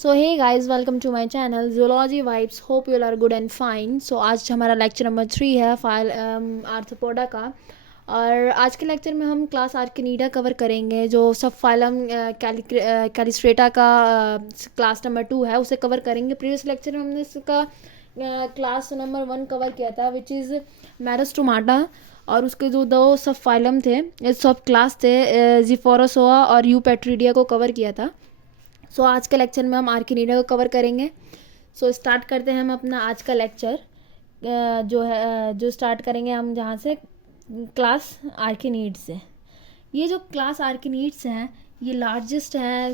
So hey guys, welcome to my channel zoology vibes. Hope you are good and fine. So आज हमारा lecture number 3 है file arthropoda का। और आज के लेक्चर में हम क्लास आर्किनीडा कवर करेंगे, जो सब फाइलम कैलिस्ट्रेटा का क्लास नंबर 2 है, उसे कवर करेंगे। प्रीवियस लेक्चर में हमने इसका क्लास नंबर 1 कवर किया था, विच इज़ मैरस्टोमाटा। और उसके जो दो सब फाइलम थे, सब क्लास थे, जिफोरोसोआ और यूपेट्रिडिया को कवर किया था। सो आज के लेक्चर में हम आर्किनीडा को कवर करेंगे। सो स्टार्ट करते हैं हम अपना आज का लेक्चर। जो स्टार्ट करेंगे हम जहाँ से, क्लास आर्किनीड से। ये जो क्लास आर्किनीड्स हैं, ये लार्जेस्ट हैं,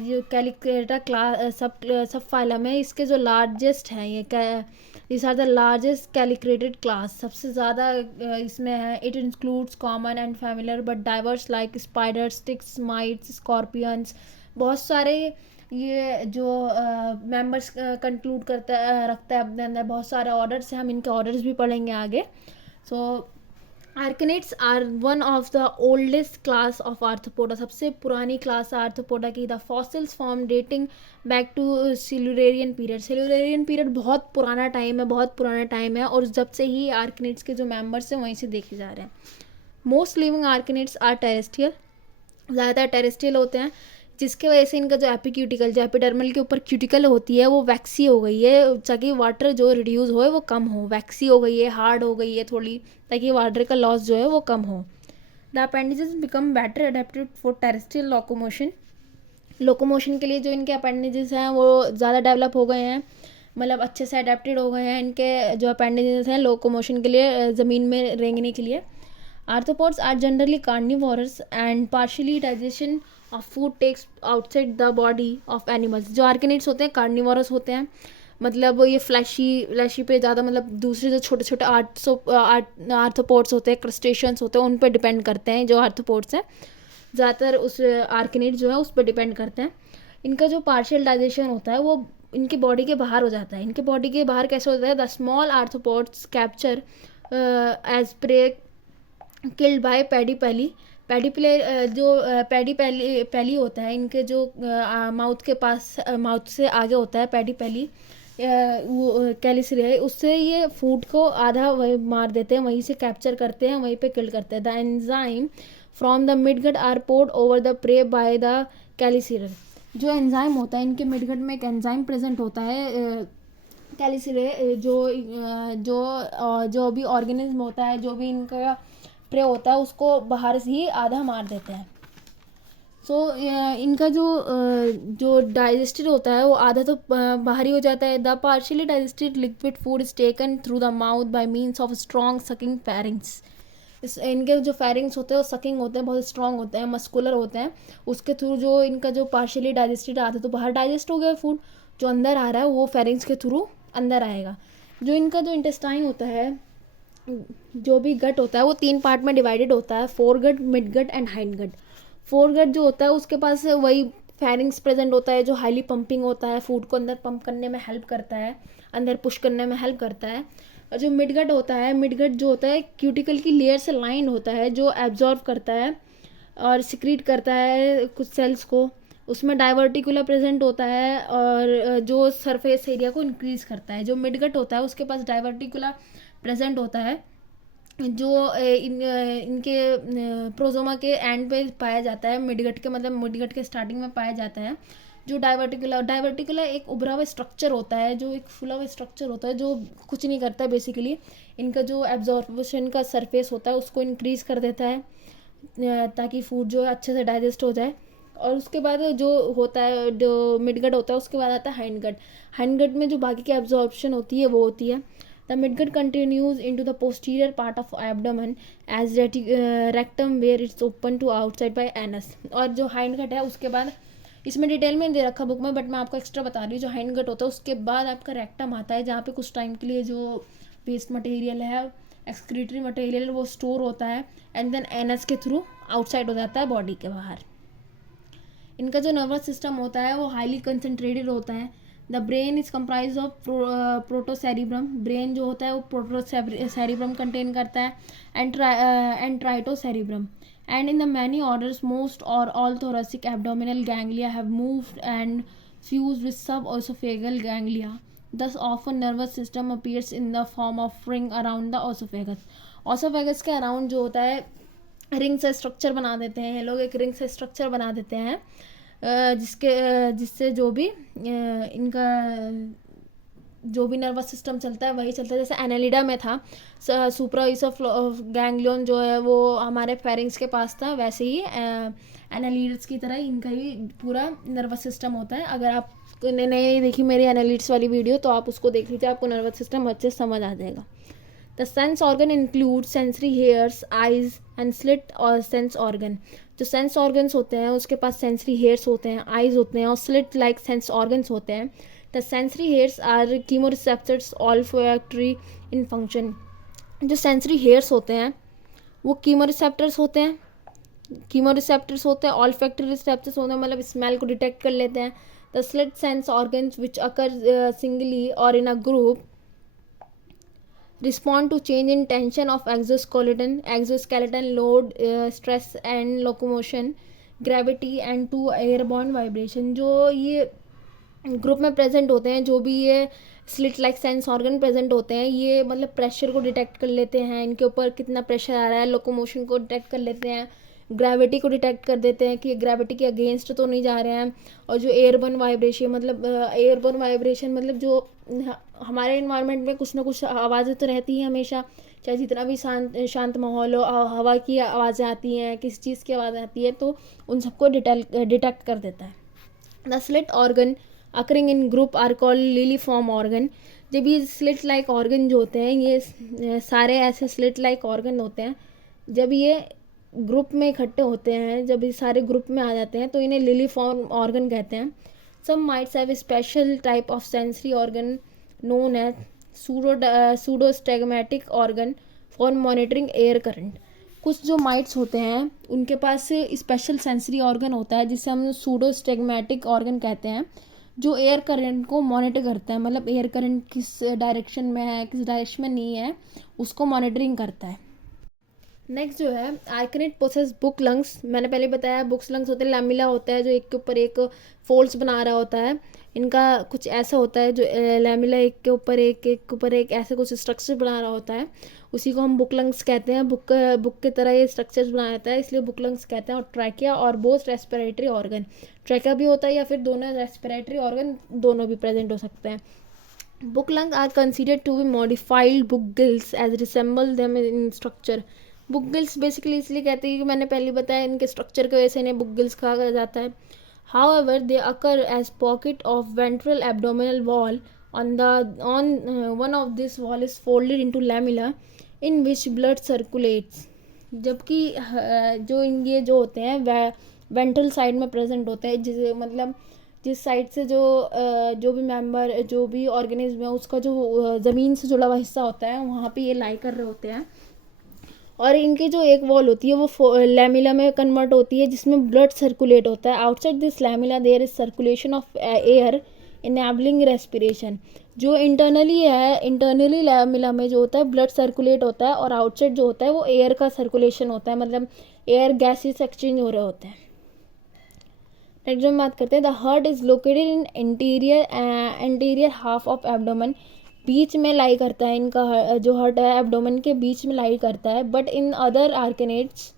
ये कैलिक्रेटा क्लास सब फाइलम है। इसके जो लार्जेस्ट हैं, these are the largest chelicerated class. सबसे ज़्यादा इसमें है। It includes common and familiar but diverse like spiders, ticks, mites, scorpions. बहुत सारे ये जो मेंबर्स कंक्लूड रखता है अपने अंदर। बहुत सारे ऑर्डर्स हैं, हम इनके ऑर्डर्स भी पढ़ेंगे आगे। So arachnids are one of the oldest class of Arthropoda. सबसे पुरानी क्लास है आर्थ्रोपोडा की। The fossils form dating back to Silurian period. Silurian period बहुत पुराना टाइम है, बहुत पुराना टाइम है। और जब से ही आर्किनिड्स के जो मेंबर्स हैं वहीं से देखे जा रहे हैं। मोस्ट लिविंग आर्किनिड्स आर टेरेस्ट्रियल, ज़्यादातर टेरेस्ट्रियल होते हैं, जिसके वजह से इनका जो एपिक्यूटिकल, जो एपिडर्मल के ऊपर क्यूटिकल होती है, वो वैक्सी हो गई है, ताकि वाटर जो रिड्यूस हो वो कम हो। वैक्सी हो गई है, हार्ड हो गई है थोड़ी, ताकि वाटर का लॉस जो है वो कम हो। The appendages become better adapted for terrestrial locomotion के लिए जो इनके अपेंडिजेस हैं वो ज़्यादा डेवलप हो गए हैं, मतलब अच्छे से अडेप्टेड हो गए हैं। इनके जो अपेंडिजेस हैं लोकोमोशन के लिए, ज़मीन में रेंगने के लिए। Arthropods are generally carnivorous and partially digestion of food takes outside the body of animals. जो आर्किनिड्स होते हैं कार्निवोरस होते हैं, मतलब ये फ्लैशी पे ज़्यादा, मतलब दूसरे जो छोटे छोटे आर्थ्रोपोड्स होते हैं, क्रस्टेशियंस होते हैं, उन पर डिपेंड करते हैं। जो आर्थ्रोपोड्स हैं ज़्यादातर उस आर्किनिड जो है उस पर डिपेंड करते हैं। इनका जो पार्शियल डाइजेशन होता है वो इनकी बॉडी के बाहर हो जाता है। इनके बॉडी के बाहर कैसे होता है? The small arthropods capture as prey killed by pedipalp. जो पैडी पैली होता है, इनके जो माउथ के पास, माउथ से आगे होता है पैडी पैली, वो कैलिसरी, उससे ये फूड को आधा वही मार देते हैं, वहीं से कैप्चर करते हैं, वहीं पे किल करते हैं। The enzyme from the midgut are poured over the prey by the chelicera. जो एंजाइम होता है, इनके मिडगट में एक एंजाइम प्रेजेंट होता है, कैलिसरे, जो भी ऑर्गेनिज्म होता है, जो भी इनका प्रे होता है, उसको बाहर से ही आधा मार देते हैं। सो इनका जो डाइजेस्टेड होता है वो आधा तो बाहर ही हो जाता है। The partially digested liquid food is taken through the mouth bye means of strong sucking pharynx. इनके जो फेरिंग्स होते हैं वो सकिंग होते हैं, बहुत स्ट्रॉन्ग होते हैं, मस्कुलर होते हैं। उसके थ्रू जो इनका जो पार्शियली डाइजेस्टेड, आधा तो बाहर डाइजेस्ट हो गया फूड, जो अंदर आ रहा है वो फेरिंग्स के थ्रू अंदर आएगा। जो इनका जो इंटेस्टाइन होता है, जो भी गट होता है, वो 3 पार्ट में डिवाइडेड होता है, fore gut, mid gut and hind gut. Fore gut जो होता है उसके पास वही फेरिंग्स प्रेजेंट होता है, जो हाईली पंपिंग होता है, फूड को अंदर पंप करने में हेल्प करता है, अंदर पुश करने में हेल्प करता है। और जो मिड गट होता है, मिड गट जो होता है क्यूटिकल की लेयर से लाइन होता है, जो एब्जॉर्व करता है और सिक्रीट करता है कुछ सेल्स को। उसमें डाइवर्टिकुला प्रेजेंट होता है और जो सरफेस एरिया को इंक्रीज करता है। जो मिड गट होता है उसके पास डाइवर्टिकुला प्रेजेंट होता है, जो इनके प्रोजोमा के एंड पे पाया जाता है, मिडगट के, मतलब मिडगट के स्टार्टिंग में पाया जाता है। जो डाइवर्टिकुला एक उभरा हुआ स्ट्रक्चर होता है, जो एक फुला हुआ स्ट्रक्चर होता है, जो कुछ नहीं करता है बेसिकली। इनका जो एब्जॉर्बेशन का सरफेस होता है उसको इंक्रीज कर देता है, ताकि फूड जो है अच्छे से डाइजेस्ट हो जाए। और उसके बाद जो होता है, जो मिडगट होता है, उसके बाद आता है हाइंड गट। हाइंड गट में जो बाकी की एब्जॉर्प्शन होती है वो होती है। The midgut continues into the posterior part of abdomen as rectum where it's open to outside by anus. और जो हाइंड गट है उसके बाद, इसमें डिटेल में दे रखा बुक में, बट मैं आपको एक्स्ट्रा बता रही हूँ। जो हाइंड गट होता है उसके बाद आपका रेक्टम आता है, जहाँ पे कुछ टाइम के लिए जो वेस्ट मटेरियल है, एक्सक्रीटरी मटेरियल, वो स्टोर होता है, एंड देन एनस के थ्रू आउटसाइड हो जाता है बॉडी के बाहर। इनका जो नर्वस सिस्टम होता है वो हाईली कंसनट्रेटेड होता है। The brain is comprise of protocerebrum. Brain जो होता है वो प्रोटोसेरिब्रम कंटेन करता है, and tritocerebrum. And in the many orders most or all thoracic abdominal ganglia have moved and fused with subesophageal ganglia. Thus often nervous system appears in the form of ring around the esophagus. Esophagus के around जो होता है ring से structure बना देते हैं ये लोग, एक रिंग से स्ट्रक्चर बना देते हैं जिससे जो भी इनका जो भी नर्वस सिस्टम चलता है वही चलता है. जैसे एनालिडा में था सुप्राइसोफ्लैंगियन जो है वो हमारे फेरिंग्स के पास था, वैसे ही एनालिड्स की तरह इनका ही पूरा नर्वस सिस्टम होता है. अगर आप ने नहीं देखी मेरी एनालिड्स वाली वीडियो तो आप उसको देख लीजिए, आपको नर्वस सिस्टम अच्छे से समझ आ जाएगा. The sense organ include sensory hairs, eyes and slit और सेंस ऑर्गन. जो सेंस ऑर्गन्स होते हैं उसके पास सेंसरी हेयर्स होते हैं, आइज होते हैं और स्लिट लाइक सेंस ऑर्गन्स होते हैं. The sensory hairs are chemoreceptors olfactory in function. जो सेंसरी हेयर्स होते हैं वो कीमोरिसेप्टर्स होते हैं, ऑल्फैक्टरी रिसेप्टर्स होते हैं, मतलब स्मेल को डिटेक्ट कर लेते हैं. The slit sense organs which occur singly or in a group respond to change in tension of exoskeleton load, stress and locomotion, gravity and to airborne vibration. जो ये group में प्रेजेंट होते हैं, जो भी ये slit like sense organ present होते हैं, ये मतलब प्रेशर को डिटेक्ट कर लेते हैं, इनके ऊपर कितना प्रेशर आ रहा है, लोकोमोशन को डिटेक्ट कर लेते हैं, ग्रेविटी को डिटेक्ट कर देते हैं कि ग्रेविटी के अगेंस्ट तो नहीं जा रहे हैं. और जो एयरबर्न वाइब्रेशन मतलब जो हमारे इन्वायरमेंट में कुछ ना कुछ आवाज़ें तो रहती हैं हमेशा, चाहे जितना भी शांत माहौल हो, हवा की आवाज़ें आती हैं, किसी चीज़ की आवाज़ आती है, तो उन सबको डिटेक्ट कर देता है. The slit organ occurring in group are called lyriform organ. जब ये स्लिट लाइक ऑर्गन जो होते हैं, ये सारे ऐसे स्लिट लाइक ऑर्गन होते हैं, जब ये ग्रुप में इकट्ठे होते हैं, जब ये सारे ग्रुप में आ जाते हैं तो इन्हें लिलीफॉर्म ऑर्गन कहते हैं. Some mites have special type of sensory organ known as pseudostigmatic organ for monitoring air current. कुछ जो माइट्स होते हैं उनके पास स्पेशल सेंसरी ऑर्गन होता है जिसे हम सूडोस्टेगमेटिक ऑर्गन कहते हैं, जो एयर करंट को मॉनिटर करता है, मतलब एयर करंट किस डायरेक्शन में है, किस डायरेक्शन में नहीं है, उसको मॉनिटरिंग करता है. नेक्स्ट जो है आर्कनेट पोसेस बुक लंग्स. मैंने पहले बताया बुक्स लंग्स होते हैं, लैमिला होता है जो एक के ऊपर एक फोल्ड्स बना रहा होता है. इनका कुछ ऐसा होता है जो लैमिला एक के ऊपर एक ऐसे कुछ स्ट्रक्चर बना रहा होता है, उसी को हम बुक लंग्स कहते हैं. बुक की तरह ये स्ट्रक्चर्स बना रहता है, इसलिए बुक लंग्स कहते हैं. और ट्रैकिया और बोथ रेस्पिरेटरी ऑर्गन, ट्रैकिया भी होता है या फिर दोनों रेस्पिरेटरी ऑर्गन दोनों भी प्रेजेंट हो सकते हैं. Book lung are considered to be modified book gills as resemble them in structure. Book gills basically इसलिए कहते हैं कि मैंने पहले बताया इनके स्ट्रक्चर की वजह से इन्हें बुक गिल्स कहा जाता है. However, they occur as pocket of ventral abdominal wall. On one of this wall is folded into lamella in which blood circulates. जबकि जो ये जो होते हैं वेंट्रल साइड में प्रेजेंट होते हैं, जिसे मतलब जिस साइड से जो भी मेंबर जो भी ऑर्गेनिज्म है उसका जो ज़मीन से जुड़ा हुआ हिस्सा होता है वहाँ पे ये लाई कर रहे होते हैं. और इनकी जो एक वॉल होती है वो लैमिला में कन्वर्ट होती है जिसमें ब्लड सर्कुलेट होता है. Outside this lamella there is circulation of air enabling respiration. जो इंटरनली लैमिला में जो होता है ब्लड सर्कुलेट होता है, और आउटसाइड जो होता है वो एयर का सर्कुलेशन होता है, मतलब एयर गैसेस एक्सचेंज हो रहे होते हैं. नेक्स्ट जो बात करते हैं, the heart is located in anterior half of abdomen. बीच में लाई करता है इनका जो हार्ट है, एब्डोमेन के बीच में लाई करता है. But in other arachnids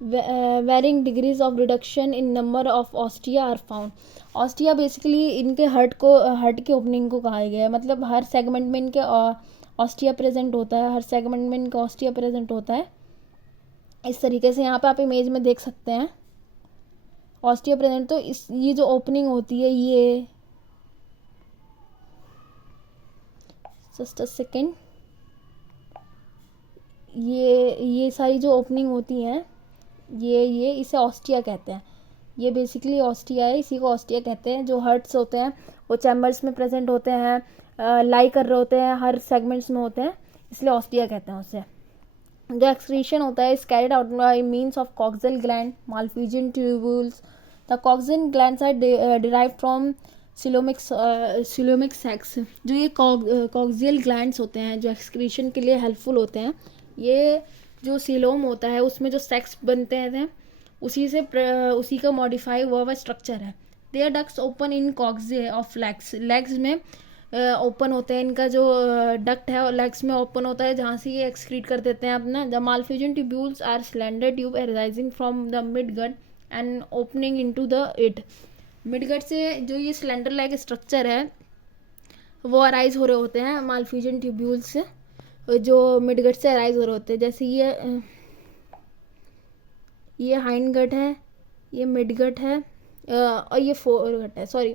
varying degrees of reduction in number of ostia are found. Ostia basically इनके हार्ट के ओपनिंग को कहा गया है, मतलब हर सेगमेंट में इनके ऑस्टिया प्रेजेंट होता है, इस तरीके से यहाँ पे आप इमेज में देख सकते हैं ऑस्टिया प्रेजेंट. तो ये जो ओपनिंग होती है, ये जस्ट अ सेकेंड, ये सारी जो ओपनिंग होती हैं ये इसे ऑस्टिया कहते हैं. ये बेसिकली ऑस्टिया है, इसी को ऑस्टिया कहते हैं. जो हार्ट्स होते हैं वो चैम्बर्स में प्रेजेंट होते हैं, लाई कर रहे होते हैं, हर सेगमेंट्स में होते हैं, इसलिए ऑस्टिया कहते हैं उसे. जो एक्सक्रीशन होता है is carried out by means of coxal gland, Malpighian tubules. The coxal glands are derived from coelomic sacs. जो ये कॉक्सियल ग्लैंड्स होते हैं जो एक्सक्रीशन के लिए हेल्पफुल होते हैं, ये जो सीलोम होता है उसमें जो सेक्स बनते हैं उसी का मॉडिफाई हुआ स्ट्रक्चर है। Their ducts open in coxae of legs, legs में ओपन होते हैं इनका जो डक्ट है, और लेग्स में ओपन होता है जहाँ से ये एक्सक्रीट कर देते हैं अपना। The Malpighian tubules are slender tube arising from the mid gut and opening into the it. Mid gut से जो ये स्लेंडर लाइक स्ट्रक्चर है वो अराइज हो रहे होते हैं मालफिजन ट्यूब्यूल्स से, जो मिड गट से अराइज हो रहे होते हैं। जैसे ये हाइंड गट है, ये मिड गट है, और ये फोर गट है, सॉरी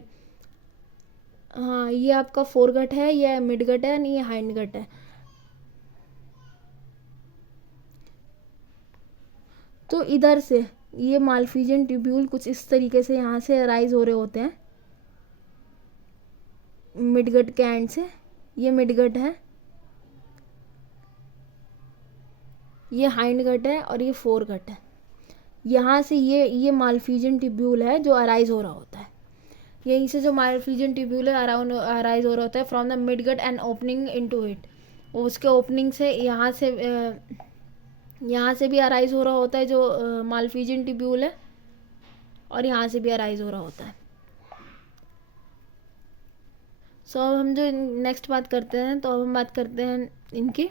हाँ ये आपका फोर गट है, ये मिड गट है, नहीं ये हाइंड गट है। तो इधर से ये मालफिजन ट्यूब्यूल कुछ इस तरीके से यहाँ से अराइज हो रहे होते हैं मिड गट के एंड से। ये मिड गट है, ये हाइंड गट है, और ये फोर गट है। यहाँ से ये मालफिजन ट्यूब्यूल है जो अराइज हो रहा होता है। यहीं से जो मालफिजन ट्यूब्यूल है अराइज हो रहा होता है from the mid gut and opening into it. उसके ओपनिंग से यहाँ से भी अराइज हो रहा होता है जो मालफिजन ट्यूब्यूल है, और यहाँ से भी अराइज हो रहा होता है। सो अब हम जो नेक्स्ट बात करते हैं, तो अब हम बात करते हैं इनकी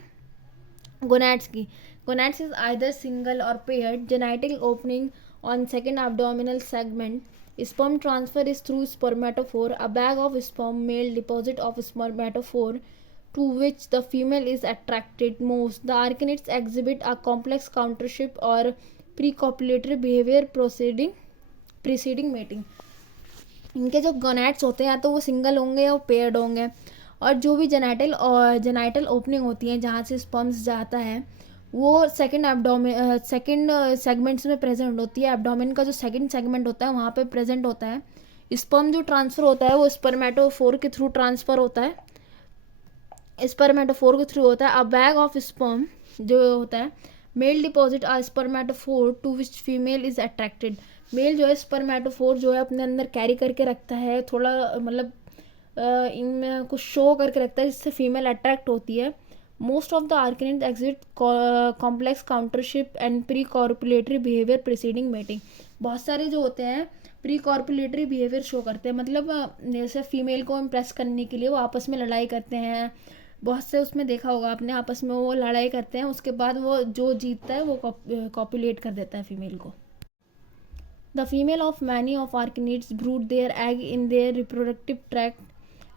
गोनैड्स की। गोनैड्स इज आइदर सिंगल और paired genital opening on second abdominal segment. Sperm transfer is through spermatophore, a bag of sperm, male deposit of spermatophore to which the female is attracted most. The arachnids exhibit a complex courtship or precopulatory behavior preceding mating. इनके जो gonads होते हैं या तो वो single होंगे या वो पेयर्ड होंगे, और जो भी जेनाइटल ओपनिंग होती है जहाँ से स्पर्म्स जाता है वो सेकंड सेगमेंट्स में प्रेजेंट होती है। एब्डोमेन का जो सेकंड सेगमेंट होता है वहाँ पे प्रेजेंट होता है। स्पर्म जो ट्रांसफ़र होता है वो स्पर्मेटोफोर के थ्रू ट्रांसफ़र होता है, स्पर्मेटोफोर के थ्रू होता है। अ बैग ऑफ स्पर्म जो होता है, male deposit a spermatophore to which female is attracted. Male जो है स्पर्मेटोफोर जो है अपने अंदर कैरी करके रखता है, थोड़ा मतलब इनमें कुछ शो करके रखता है जिससे फीमेल अट्रैक्ट होती है। Most of the arachnids exhibit complex courtship and pre copulatory behaviour preceding mating. बहुत सारे जो होते हैं प्री कॉर्पुलेटरी बिहेवियर शो करते हैं, मतलब जैसे फीमेल को इम्प्रेस करने के लिए वो आपस में लड़ाई करते हैं। बहुत से उसमें देखा होगा आपने, आपस में वो लड़ाई करते हैं, उसके बाद वो जो जीतता है वो कॉपुलेट कर देता है फीमेल को। The female of many of arachnids brood their egg in their reproductive tract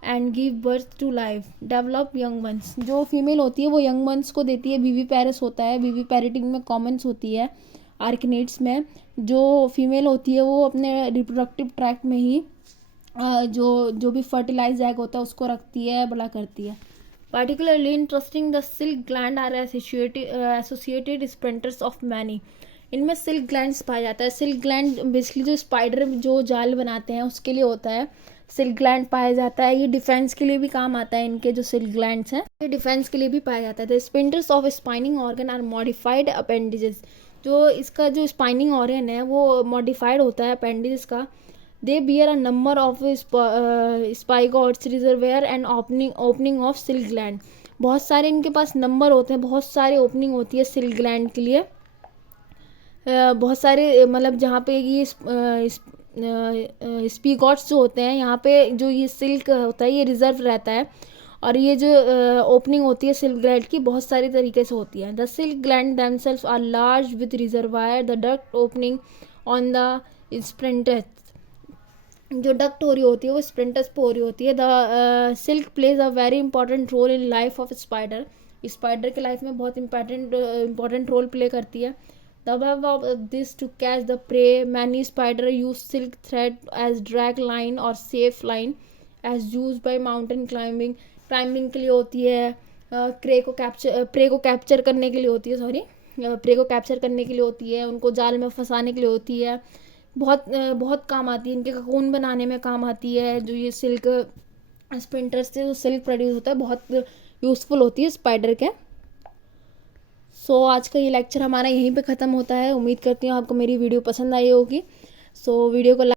and give birth to life, develop young ones. जो फीमेल होती है वो यंग वंस को देती है। विविपेरस होता है, विविपेरिटिंग में कॉमन्स होती है आर्किनिड्स में। जो फीमेल होती है वो अपने रिप्रोडक्टिव ट्रैक्ट में ही जो भी फर्टिलाइज एग होता है उसको रखती है, बड़ा करती है। Particularly interesting, the silk gland are associated sprinters of many. इनमें सिल्क ग्लैंड्स पाया जाता है। सिल्क ग्लैंड बेसिकली जो स्पाइडर जो जाल बनाते हैं उसके लिए होता है, सिल्क ग्लैंड पाया जाता है। ये डिफेंस के लिए भी काम आता है, इनके जो सिल्क ग्लैंड्स हैं ये डिफेंस के लिए भी पाया जाता है। The spindles of spinning organ are modified appendages. जो इसका जो स्पाइनिंग ऑर्गन है वो मॉडिफाइड होता है अपेंडिजेस का। They bear a number of spigots reservoir and opening of silk gland. बहुत सारे इनके पास नंबर होते हैं, बहुत सारे ओपनिंग होती है सिल्क ग्लैंड के लिए। बहुत सारे मतलब जहाँ पे ये स्पीगॉट्स जो होते हैं यहाँ पे जो ये सिल्क होता है ये रिजर्व रहता है, और ये जो ओपनिंग होती है सिल्क ग्लैंड की बहुत सारी तरीके से होती है। The silk gland themselves are large with reservoir, the duct opening on the spinnerets. जो डक्ट हो रही होती है वो स्प्रिंटस पे हो रही होती है। The silk plays a very important role in life of spider. Spider के लाइफ में बहुत इंपॉर्टेंट रोल प्ले करती है। The web of this to catch the prey. Many spider use silk thread as drag line or safe line as used by mountain climbing. Climbing के लिए होती है, pray को कैप्चर करने के लिए होती है, प्रे को कैप्चर करने के लिए होती है, उनको जाल में फंसाने के लिए होती है। बहुत काम आती है, इनके ककून बनाने में काम आती है। जो ये सिल्क स्पिंटर्स से जो सिल्क प्रोड्यूस होता है बहुत यूज़फुल होती है स्पाइडर के। सो आज का ये लेक्चर हमारा यहीं पे ख़त्म होता है। उम्मीद करती हूँ आपको मेरी वीडियो पसंद आई होगी। सो वीडियो को